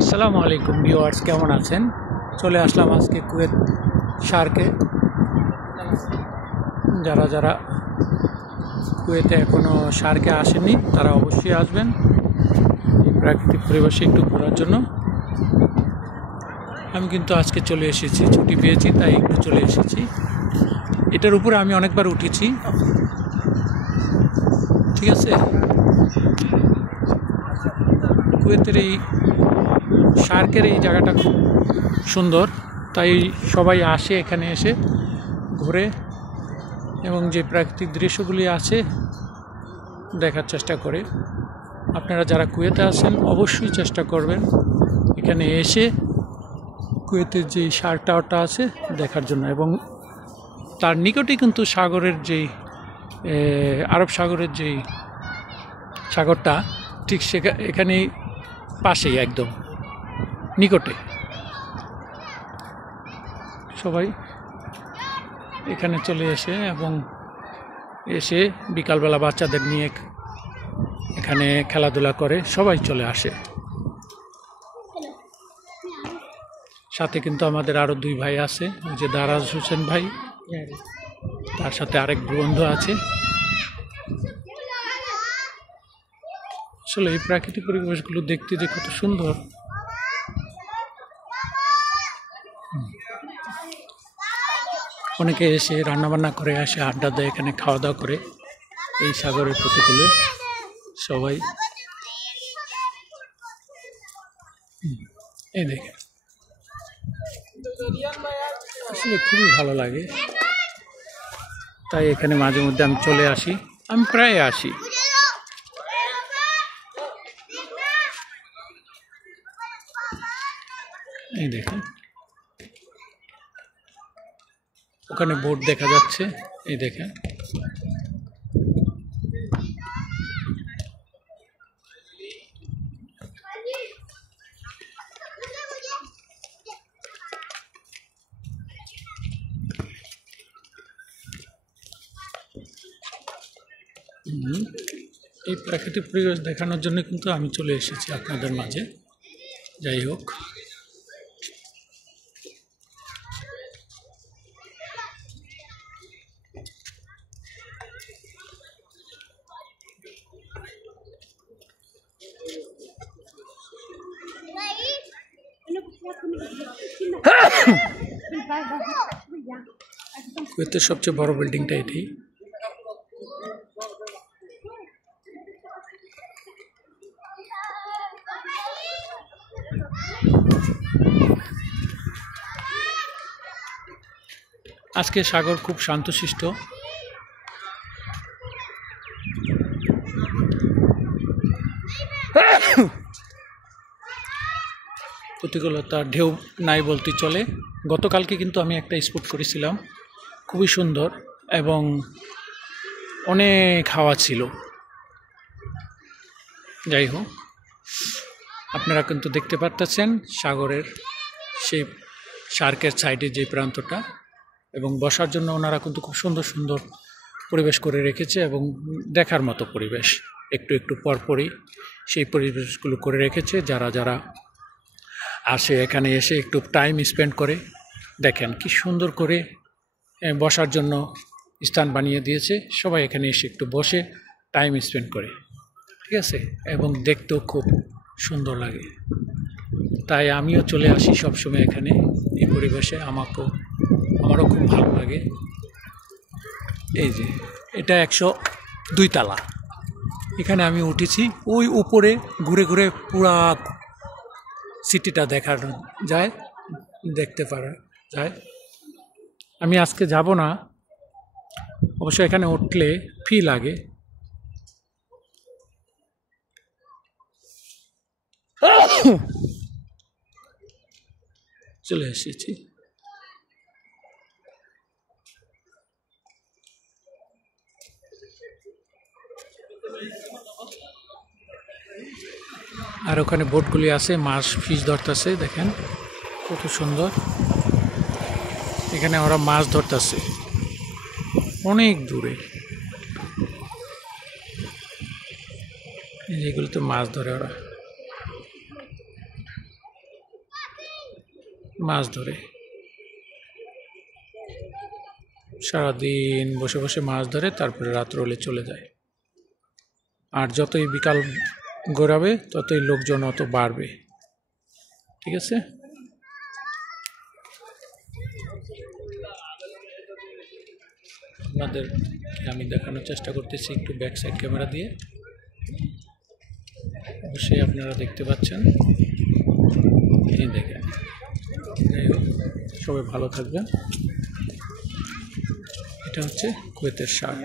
আসসালামু আলাইকুম ভিউয়ার্স, কেমন আছেন? চলে আসলাম আজকে কুয়েত শার্কে। যারা যারা কুয়েতে এখনও শার্কে আসেননি তারা অবশ্যই আসবেন এই প্রাকৃতিক পরিবেশে একটু ঘোরার জন্য। আমি কিন্তু আজকে চলে এসেছি, ছুটি পেয়েছি তাই একটু চলে এসেছি। এটার উপরে আমি অনেকবার উঠেছি, ঠিক আছে। কুয়েতের এই শার্কের এই জায়গাটা খুব সুন্দর, তাই সবাই আসে এখানে এসে ঘুরে এবং যে প্রাকৃতিক দৃশ্যগুলি আছে দেখার চেষ্টা করে। আপনারা যারা কুয়েতে আছেন অবশ্যই চেষ্টা করবেন এখানে এসে কুয়েতের যে শার্ক টাওয়ারটা আছে দেখার জন্য, এবং তার নিকটেই কিন্তু সাগরের যেই আরব সাগরের যেই সাগরটা ঠিক এখানেই পাশেই একদম নিকটে। সবাই এখানে চলে এসে এবং এসে বিকালবেলা বাচ্চাদের নিয়ে এখানে খেলাধুলা করে সবাই চলে আসে। সাথে কিন্তু আমাদের আরও দুই ভাই আছে, ওই যে দারাজ হোসেন ভাই, তার সাথে আরেক বন্ধু আছে। আসলে এই প্রাকৃতিক পরিবেশগুলো দেখতে যে কত সুন্দর। অনেকে এসে রান্নাবান্না করে আসে, আড্ডা দেয়, এখানে খাওয়া দাওয়া করে এই সাগরের প্রতিকূলে সবাই। এই দেখে আসলে খুবই ভালো লাগে, তাই এখানে মাঝে মধ্যে আমি চলে আসি, আমি প্রায় আসি। এই দেখেন ওখানে বোট দেখা যাচ্ছে, এই দেখেন। এই প্রাকৃতিক পরিবেশ দেখানোর জন্য কিন্তু আমি চলে এসেছি আপনাদের মাঝে। যাই হোক, কুয়েতের সবচেয়ে বড় বিল্ডিংটা এটি। আজকে সাগর খুব শান্তশিষ্ট। প্রতিকূলতার ঢেউ নাই বলতে চলে। গতকালকে কিন্তু আমি একটা স্পট করেছিলাম, খুবই সুন্দর এবং অনেক হাওয়া ছিল। যাই হোক, আপনারা কিন্তু দেখতে পারতেছেন সাগরের সেই শার্কের সাইডে যে প্রান্তটা, এবং বসার জন্য ওনারা কিন্তু খুব সুন্দর সুন্দর পরিবেশ করে রেখেছে এবং দেখার মতো পরিবেশ। একটু একটু পরপরই সেই পরিবেশগুলো করে রেখেছে। যারা যারা আসে এখানে এসে একটু টাইম স্পেন্ড করে, দেখেন কি সুন্দর করে বসার জন্য স্থান বানিয়ে দিয়েছে। সবাই এখানে এসে একটু বসে টাইম স্পেন্ড করে, ঠিক আছে, এবং দেখতেও খুব সুন্দর লাগে। তাই আমিও চলে আসি সবসময় এখানে এই পরিবেশে, আমারও খুব ভালো লাগে। এই যে এটা 102 তলা, এখানে আমি উঠেছি। ওই উপরে ঘুরে ঘুরে পুরা সিটিটা দেখানো যায়, দেখতে পারা যায়। আমি আজকে যাব না, অবশ্য এখানে উঠলে ফি লাগে। চলে এসেছি। আর ওখানে বোটগুলি আছে, মাছ ফিশ ধরতেছে, দেখেন কত সুন্দর। এখানে ওরা মাছ ধরতেছে অনেক দূরে, যেগুলোতে মাছ ধরে ওরা। মাছ ধরে, সারাদিন বসে বসে মাছ ধরে, তারপরে রাত্র হলে চলে যায়। আর যতই বিকাল গড়াবে ততই লোকজন অত বাড়বে। ঠিক আছে, আপনাদের আমি দেখানোর চেষ্টা করতেছি একটু ব্যাক সাইড ক্যামেরা দিয়ে। অবশ্যই আপনারা দেখতে পাচ্ছেন। এই দেখেন, যাই হোক, সবাই ভালো থাকবেন। এটা হচ্ছে কুয়েতের শাক।